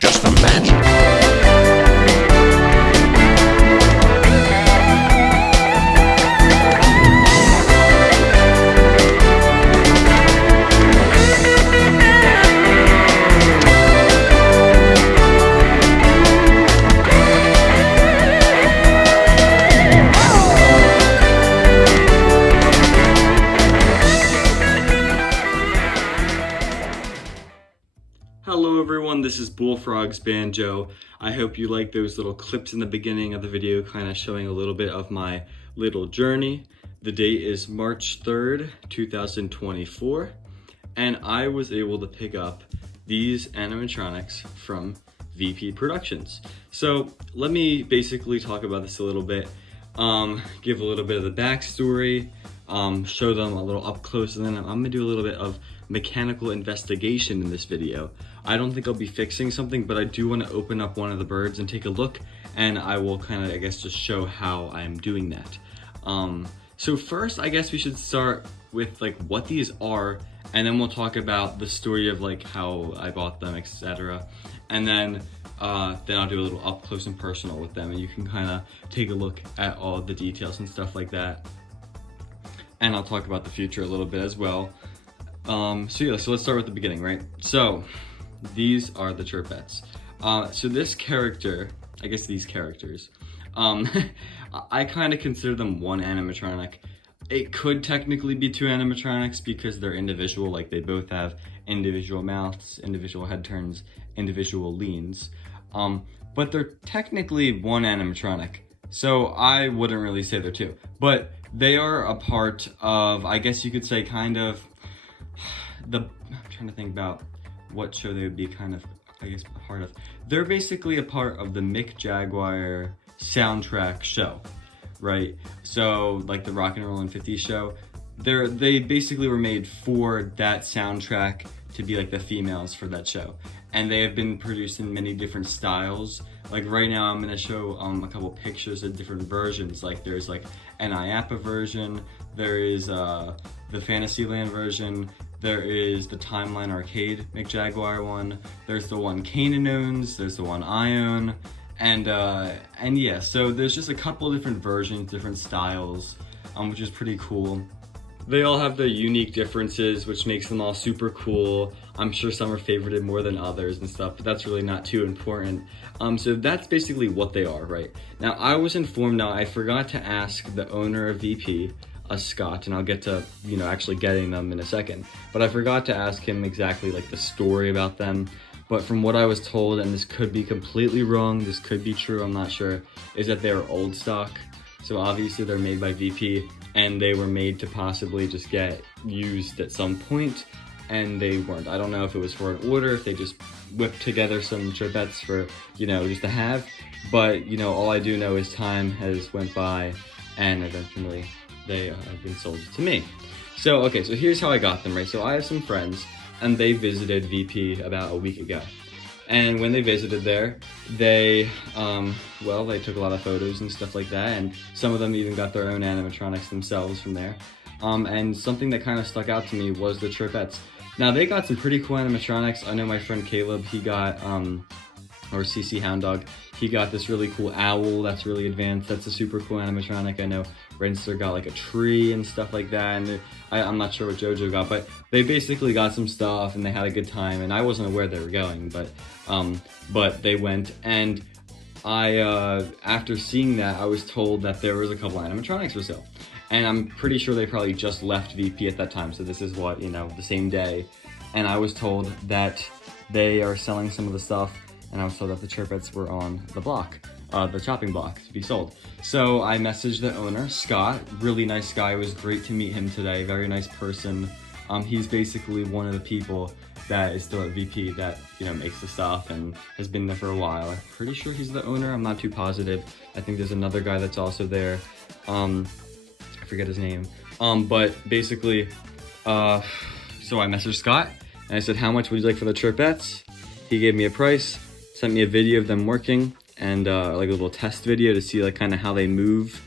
Just imagine. Hello everyone, this is Bullfrog's Banjo. I hope you like those little clips in the beginning of the video, kind of showing a little bit of my little journey. The date is March 3rd, 2024, and I was able to pick up these animatronics from VP Productions. So let me basically talk about this a little bit, give a little bit of the backstory, show them a little up close, and then I'm gonna do a little bit of mechanical investigation in this video. I don't think I'll be fixing something, but I do want to open up one of the birds and take a look, and I will kind of, I guess, just show how I'm doing that. So first, I guess we should start with like what these are, and then we'll talk about the story of like how I bought them, etc. And then I'll do a little up close and personal with them, and you can kind of take a look at all the details and stuff like that. And I'll talk about the future a little bit as well. So let's start with the beginning, right? So these are the Chirpettes. So this character, I guess these characters, I kind of consider them one animatronic. It could technically be two animatronics because they're individual, like they both have individual mouths, individual head turns, individual leans. But they're technically one animatronic. So I wouldn't really say they're two, but they are a part of, I guess you could say, kind of I'm trying to think about what show they would be kind of, I guess, a part of. They're basically a part of the Mick Jaguar soundtrack show, right? So like the Rock and Roll and 50s show, they basically were made for that soundtrack to be like the females for that show. And they have been produced in many different styles. Like right now I'm gonna show a couple pictures of different versions. Like there's like an IAPA version, there is the Fantasyland version, there is the Timeline Arcade Mick Jaguar one, there's the one Kanan owns, there's the one I own, and yeah, so there's just a couple of different versions, different styles, which is pretty cool. They all have their unique differences, which makes them all super cool. I'm sure some are favorited more than others and stuff, but that's really not too important. So that's basically what they are, right? Now, I was informed, I forgot to ask the owner of VP, Scott, and I'll get to, actually getting them in a second, but I forgot to ask him exactly like the story about them. But from what I was told, and this could be completely wrong, this could be true, I'm not sure, is that they're old stock. So obviously they're made by VP, and they were made to possibly just get used at some point, and they weren't. I don't know if it was for an order, if they just whipped together some Chirpettes for, just to have, but, all I do know is time has went by, and eventually they have been sold to me. So, okay, so here's how I got them, right? So I have some friends, and they visited VP about a week ago. And when they visited there, they took a lot of photos and stuff like that, and some of them even got their own animatronics themselves from there. And something that kind of stuck out to me was the Chirpettes. Now, they got some pretty cool animatronics. I know my friend Caleb, he got, or CC Hound Dog, he got this really cool owl that's really advanced. That's a super cool animatronic. I know Renster got like a tree and stuff like that, and I'm not sure what JoJo got, but they basically got some stuff and they had a good time, and I wasn't aware they were going, but they went, and after seeing that, I was told that there was a couple animatronics for sale, and I'm pretty sure they probably just left VP at that time, so this is what, the same day, and I was told that they are selling some of the stuff, and I was told that the Chirpettes were on the block, the chopping block, to be sold. So I messaged the owner, Scott, really nice guy. It was great to meet him today, very nice person. He's basically one of the people that is still at VP that, makes the stuff and has been there for a while. I'm pretty sure he's the owner, I'm not too positive. I think there's another guy that's also there. I forget his name. But basically, so I messaged Scott, and I said, how much would you like for the Chirpettes? He gave me a price, sent me a video of them working and like a little test video to see like kind of how they move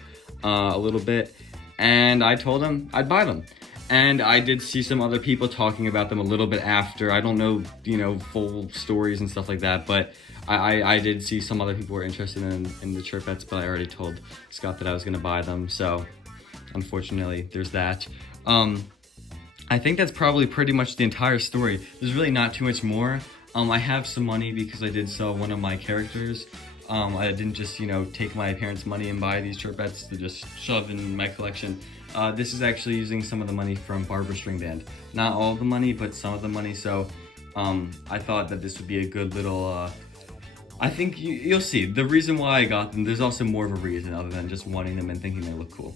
a little bit. And I told them I'd buy them. And I did see some other people talking about them a little bit after. I don't know, you know, full stories and stuff like that, but I did see some other people were interested in the Chirpettes, but I already told Scott that I was gonna buy them, so unfortunately there's that. I think that's probably pretty much the entire story. There's really not too much more. I have some money because I did sell one of my characters. I didn't just, you know, take my parents' money and buy these Chirpettes to just shove in my collection. This is actually using some of the money from Barber String Band. Not all of the money, but some of the money, so I thought that this would be a good little, I think you'll see. The reason why I got them, there's also more of a reason other than just wanting them and thinking they look cool,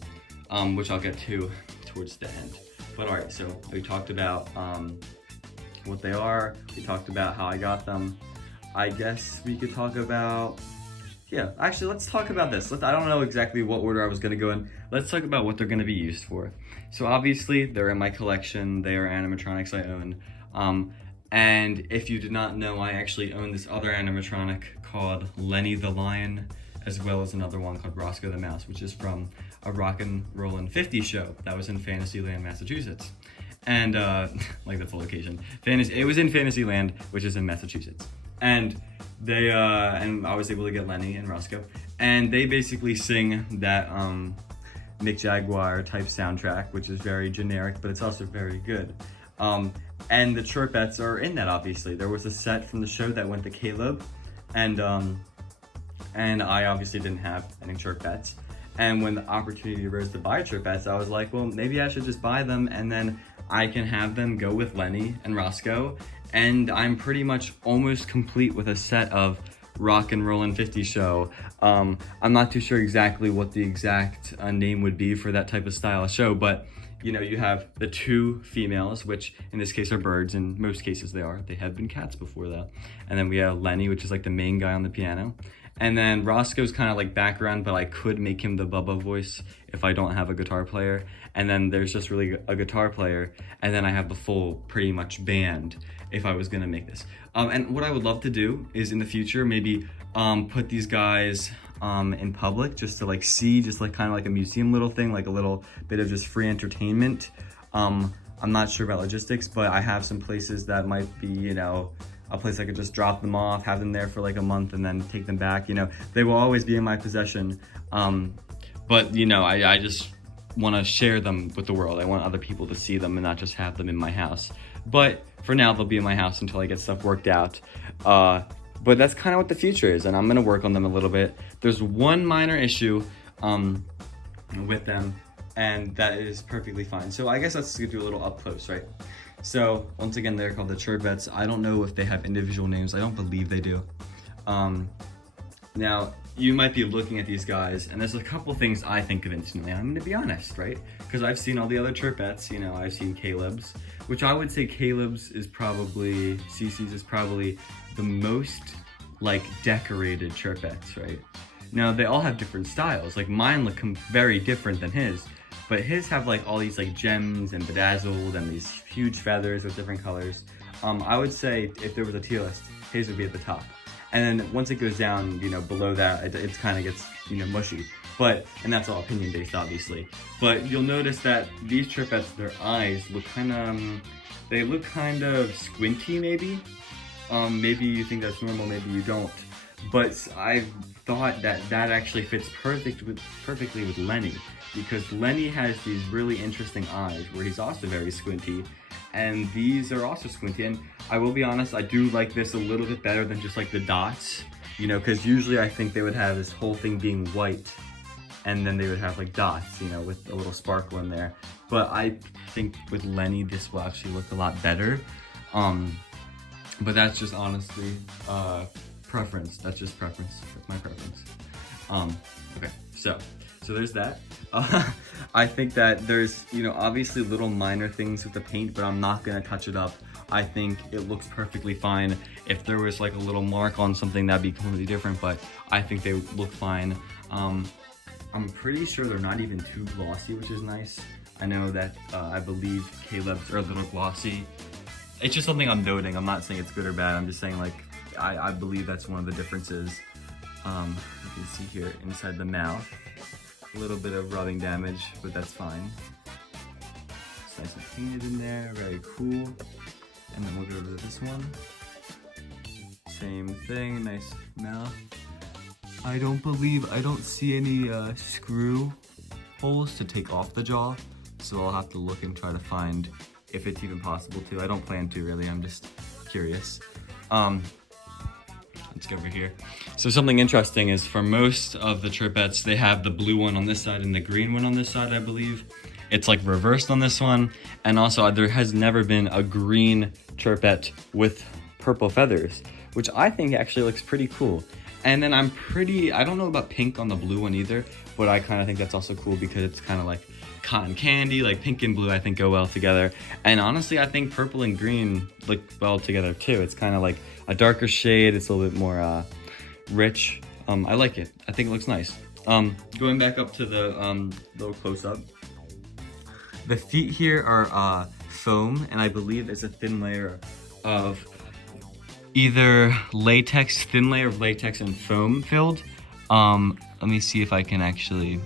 which I'll get to towards the end. But alright, so we talked about what they are, we talked about how I got them. I guess we could talk about, yeah, actually let's talk about this. I don't know exactly what order I was gonna go in. Let's talk about what they're gonna be used for. So obviously they're in my collection, they are animatronics I own. And if you did not know, I actually own this other animatronic called Lenny the Lion, as well as another one called Roscoe the Mouse, which is from a Rockin' Rollin' 50 show that was in Fantasyland, Massachusetts. And like that's the location. It was in Fantasyland, which is in Massachusetts. And they and I was able to get Lenny and Roscoe, and they basically sing that Mick Jaguar type soundtrack, which is very generic, but it's also very good. And the Chirpettes are in that, obviously. There was a set from the show that went to Caleb, and I obviously didn't have any Chirpettes. And when the opportunity arose to buy Chirpettes, I was like, well, maybe I should just buy them, and then I can have them go with Lenny and Roscoe, and I'm pretty much almost complete with a set of Rockin' Rollin' 50 show. I'm not too sure exactly what the exact name would be for that type of style of show, but you know, you have the two females, which in this case are birds. In most cases they are. They have been cats before that. And then we have Lenny, which is like the main guy on the piano. And then Roscoe's kind of like background, but I could make him the Bubba voice if I don't have a guitar player. And then there's just really a guitar player. And then I have the full pretty much band if I was gonna make this. And what I would love to do is in the future, maybe put these guys in public just to like see, just like kind of like a museum little thing, like a little bit of just free entertainment. I'm not sure about logistics, but I have some places that might be, you know, a place I could just drop them off, have them there for like a month and then take them back. You know, they will always be in my possession. But you know, I just want to share them with the world. I want other people to see them and not just have them in my house. But for now, they'll be in my house until I get stuff worked out. But that's kind of what the future is, and I'm gonna work on them a little bit. There's one minor issue with them, and that is perfectly fine. So I guess let's do a little up close, right? So once again, they're called the Chirpettes. I don't know if they have individual names. I don't believe they do. Now, you might be looking at these guys, and there's a couple things I think of instantly. I'm gonna be honest, right? Because I've seen all the other Chirpettes, you know, I've seen Caleb's, which I would say Caleb's is probably, Cece's is probably the most like decorated Chirpettes, right? Now they all have different styles. Like mine look very different than his, but his have like all these like gems and bedazzled and these huge feathers with different colors. I would say if there was a tier list, his would be at the top. And then once it goes down, you know, below that, it kind of gets, you know, mushy. But, and that's all opinion based, obviously. But you'll notice that these Chirpettes, their eyes look kind of, they look kind of squinty maybe. Maybe you think that's normal, maybe you don't. But I thought that that actually fits perfectly with Lenny, because Lenny has these really interesting eyes where he's also very squinty, and these are also squinty. And I will be honest, I do like this a little bit better than just like the dots, you know, because usually I think they would have this whole thing being white and then they would have like dots, you know, with a little sparkle in there. But I think with Lenny, this will actually look a lot better. But that's just honestly preference. That's just preference. That's my preference. Okay, so there's that. I think that there's, you know, obviously little minor things with the paint, but I'm not gonna touch it up. I think it looks perfectly fine. If there was like a little mark on something, that'd be completely different, but I think they look fine. I'm pretty sure they're not even too glossy, which is nice. I know that I believe Caleb's are a little glossy. It's just something I'm noting. I'm not saying it's good or bad. I'm just saying, like, I believe that's one of the differences. You can see here inside the mouth, a little bit of rubbing damage, but that's fine. It's nice and painted in there, very cool. And then we'll go to this one. Same thing, nice mouth. I don't see any screw holes to take off the jaw, so I'll have to look and try to find if it's even possible to. I don't plan to really, I'm just curious. Let's go over here. So something interesting is for most of the Chirpettes, they have the blue one on this side and the green one on this side, I believe. It's like reversed on this one. And also there has never been a green Chirpette with purple feathers, which I think actually looks pretty cool. And then I don't know about pink on the blue one either, but I kind of think that's also cool because it's kind of like cotton candy, like pink and blue I think go well together. And honestly, I think purple and green look well together too. It's kind of like a darker shade, it's a little bit more rich. I like it, I think it looks nice. Going back up to the little close-up. The feet here are foam, and I believe there's a thin layer of either latex, thin layer of latex and foam filled. Let me see if I can actually,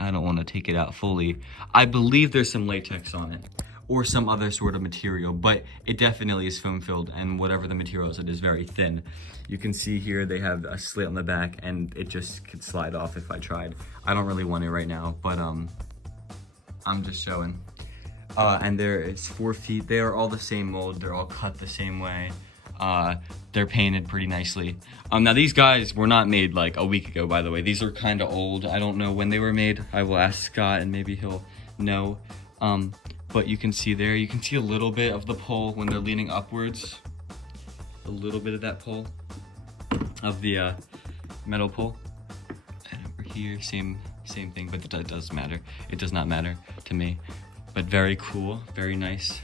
I don't want to take it out fully. I believe there's some latex on it or some other sort of material, but it definitely is foam filled, and whatever the material is, it is very thin. You can see here they have a slit on the back and it just could slide off if I tried. I don't really want it right now, but I'm just showing. And there is 4 feet. They are all the same mold. They're all cut the same way. They're painted pretty nicely. Now these guys were not made like a week ago, by the way. These are kind of old. I don't know when they were made. I will ask Scott and maybe he'll know. But you can see there, you can see a little bit of the pole when they're leaning upwards. A little bit of that pole, of the metal pole. And over here, same thing, but it does matter. It does not matter to me. But very cool, very nice.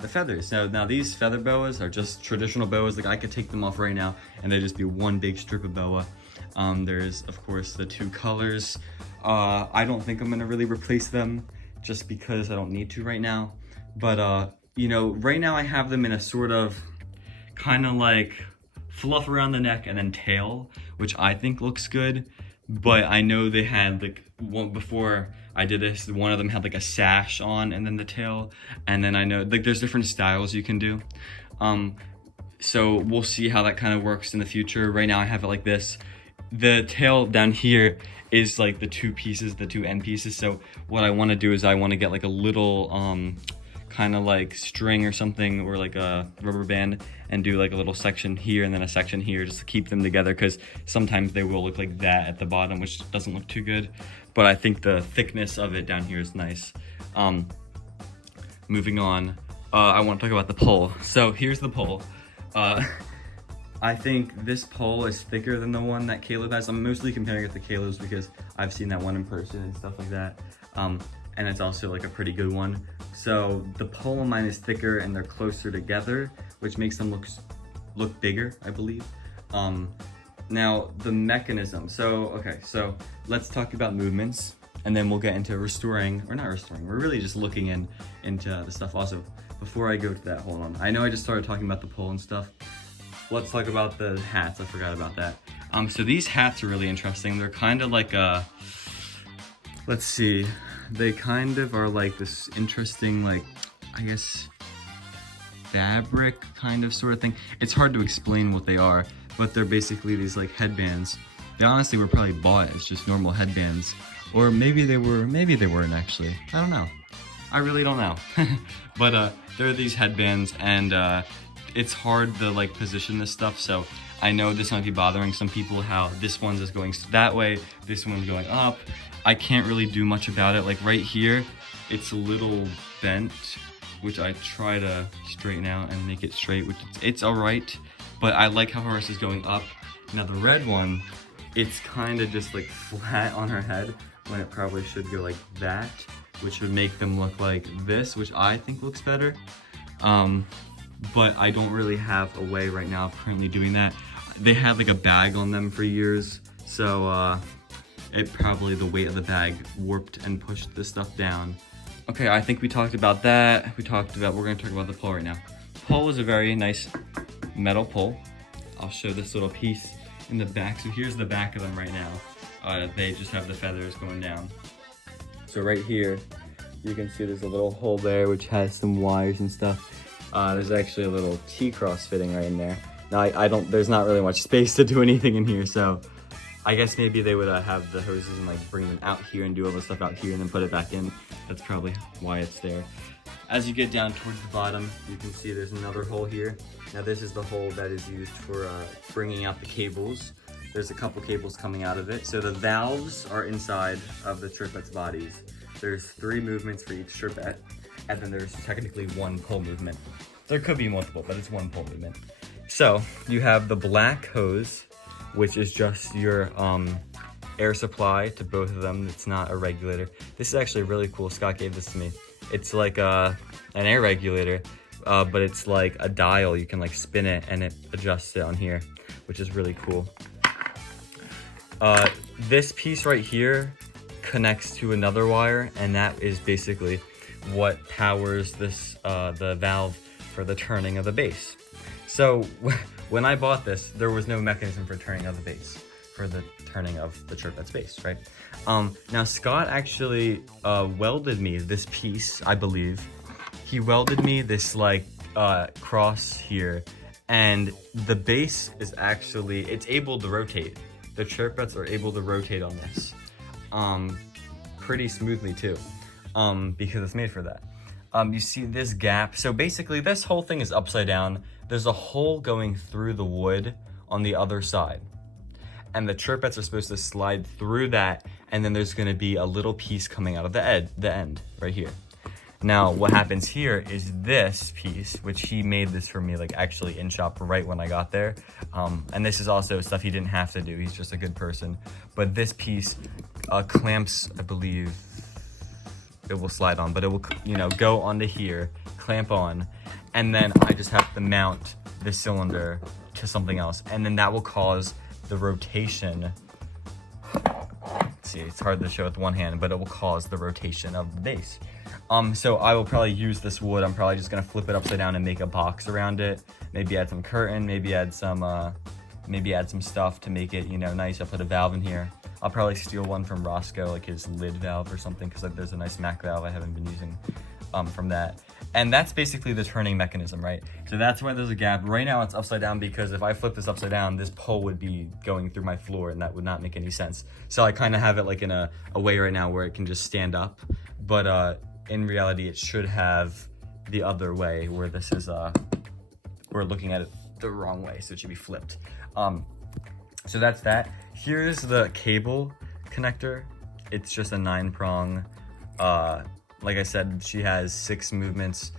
The feathers. Now these feather boas are just traditional boas. Like I could take them off right now and they'd just be one big strip of boa. There's of course the 2 colors. I don't think I'm gonna really replace them just because I don't need to right now. But you know, right now I have them in a sort of kind of like fluff around the neck and then tail, which I think looks good. But I know they had like one before I did this, one of them had like a sash on and then the tail. And then I know like there's different styles you can do. So we'll see how that kind of works in the future. Right now I have it like this. The tail down here is like the 2 pieces, the 2 end pieces. So what I want to do is I want to get like a little kind of like string or something, or like a rubber band, and do like a little section here and then a section here just to keep them together, because sometimes they will look like that at the bottom, which doesn't look too good. But I think the thickness of it down here is nice. Moving on, I want to talk about the pole. So here's the pole. I think this pole is thicker than the one that Caleb has. I'm mostly comparing it to Caleb's because I've seen that one in person and stuff like that. And it's also like a pretty good one. So the pole on mine is thicker and they're closer together, which makes them look bigger, I believe. Now the mechanism. So let's talk about movements, and then we'll get into restoring, or not restoring. We're really just looking into the stuff. Also, before I go to that, hold on. I know I just started talking about the pole and stuff. Let's talk about the hats. I forgot about that. So these hats are really interesting. They're kind of like let's see. They kind of are like this interesting, like, I guess, fabric kind of sort of thing. It's hard to explain what they are, but they're basically these like headbands. They honestly were probably bought as just normal headbands. Or maybe they weren't actually. I don't know. I really don't know. But there are these headbands, and it's hard to like position this stuff. So I know this might be bothering some people, how this one's is going that way, this one's going up. I can't really do much about it. Like right here, it's a little bent, which I try to straighten out and make it straight, which it's all right. But I like how hers is going up. Now the red one, it's kind of just like flat on her head when it probably should go like that, which would make them look like this, which I think looks better. But I don't really have a way right now of currently doing that. They had like a bag on them for years, so it probably, the weight of the bag warped and pushed this stuff down. Okay, I think we talked about that. We're gonna talk about the pole right now. Pole is a very nice metal pole. I'll show this little piece in the back. So here's the back of them right now. They just have the feathers going down. So right here, you can see there's a little hole there which has some wires and stuff. There's actually a little T-cross fitting right in there. Now there's not really much space to do anything in here, so I guess maybe they would have the hoses and like bring them out here and do all the stuff out here and then put it back in. That's probably why it's there. As you get down towards the bottom, you can see there's another hole here. Now this is the hole that is used for bringing out the cables. There's a couple cables coming out of it. So the valves are inside of the Chirpettes bodies. There's 3 movements for each Chirpette, and then there's technically 1 pull movement. There could be multiple, but it's 1 pull movement. So you have the black hose, which is just your air supply to both of them. It's not a regulator. This is actually really cool. Scott gave this to me. It's like an air regulator, but it's like a dial. You can like spin it and it adjusts it on here, which is really cool. This piece right here connects to another wire, and that is basically what powers this the valve for the turning of the base. So when I bought this, there was no mechanism for turning of the base, for the turning of the Chirpettes base, right? Now Scott actually welded me this piece, I believe. He welded me this like cross here, and the base is actually, it's able to rotate. The Chirpettes are able to rotate on this pretty smoothly too, because it's made for that. You see this gap. So basically this whole thing is upside down. There's a hole going through the wood on the other side. And the Chirpettes are supposed to slide through that, and then there's gonna be a little piece coming out of the end right here. Now, what happens here is this piece, which he made this for me, like actually in shop right when I got there. And this is also stuff he didn't have to do. He's just a good person. But this piece clamps, I believe, it will slide on, but it will, you know, go onto here, clamp on, and then I just have to mount the cylinder to something else. And then that will cause the rotation. See, it's hard to show with one hand, but it will cause the rotation of the base. So I will probably use this wood. I'm probably just gonna flip it upside down and make a box around it. Maybe add some curtain, maybe add some stuff to make it, you know, nice. I'll put a valve in here. I'll probably steal one from Roscoe, like his lid valve or something, because there's a nice Mac valve I haven't been using from that. And that's basically the turning mechanism, right? So that's why there's a gap. Right now it's upside down because if I flip this upside down, this pole would be going through my floor and that would not make any sense. So I kind of have it like in a way right now where it can just stand up. But in reality, it should have the other way where this is, we're looking at it the wrong way. So it should be flipped. So that's that. Here's the cable connector. It's just a 9-prong. Like I said, she has 6 movements,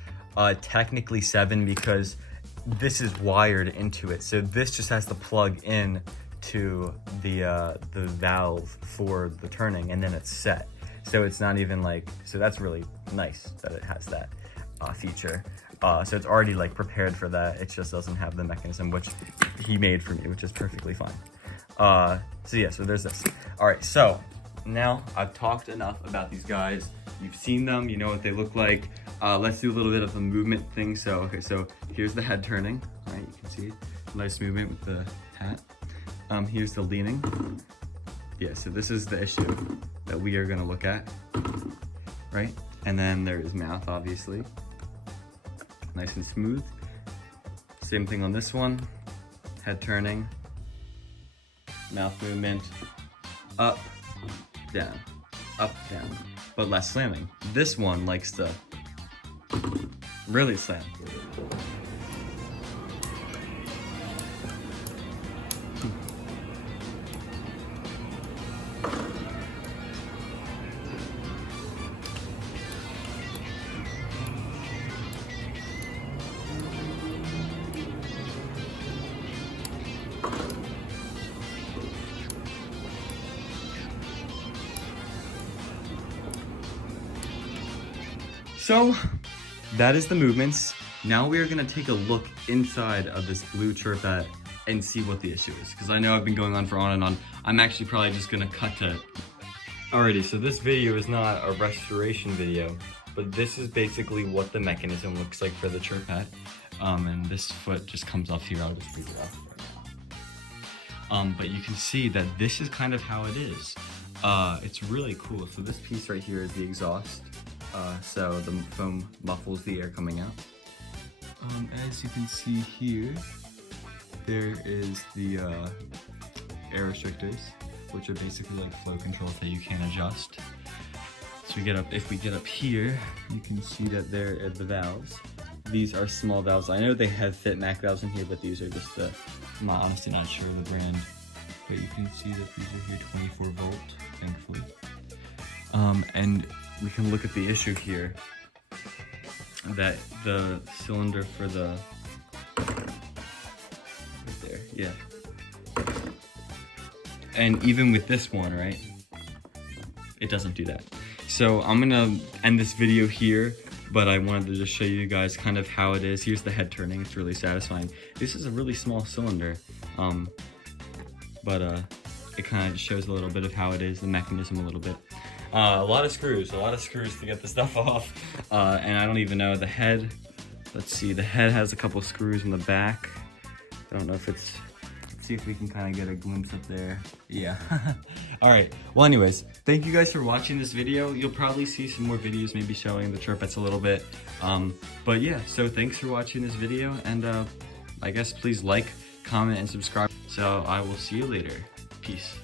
technically 7 because this is wired into it. So this just has to plug in to the valve for the turning, and then it's set. So it's not even like, so that's really nice that it has that feature. So it's already like prepared for that. It just doesn't have the mechanism, which he made for me, which is perfectly fine. So yeah, so there's this. All right, so now I've talked enough about these guys. You've seen them, you know what they look like. Let's do a little bit of a movement thing. So, okay, so here's the head turning, right? You can see nice movement with the hat. Here's the leaning. Yeah, so this is the issue that we are gonna look at, right? And then there is mouth, obviously. Nice and smooth. Same thing on this one. Head turning, mouth movement, up, down, but less slamming. This one likes to really slam. So that is the movements. Now we are gonna take a look inside of this blue Chirpette and see what the issue is. Because I know I've been going on for on and on. I'm actually probably just gonna cut to it. Alrighty, so this video is not a restoration video, but this is basically what the mechanism looks like for the Chirpette. And this foot just comes off here. I'll just take it off right now. But you can see that this is kind of how it is. It's really cool. So this piece right here is the exhaust. So the foam muffles the air coming out. As you can see here, there is the air restrictors, which are basically like flow controls that you can adjust. So if we get up here, you can see that there are the valves. These are small valves. I know they have FitMac valves in here, but these are just I'm honestly not sure of the brand. But you can see that these are here 24 volt, thankfully. And we can look at the issue here, that the cylinder for the, right there, yeah. And even with this one, right, it doesn't do that. So I'm gonna end this video here, but I wanted to just show you guys kind of how it is. Here's the head turning, it's really satisfying. This is a really small cylinder, but it kind of shows a little bit of how it is, the mechanism a little bit. A lot of screws to get the stuff off. And I don't even know the head. Let's see, the head has a couple screws in the back. I don't know if it's, let's see if we can kind of get a glimpse up there. Yeah. All right, well anyways, thank you guys for watching this video. You'll probably see some more videos maybe showing the Chirpettes a little bit. But yeah, so thanks for watching this video, and I guess please like, comment, and subscribe. So I will see you later. Peace.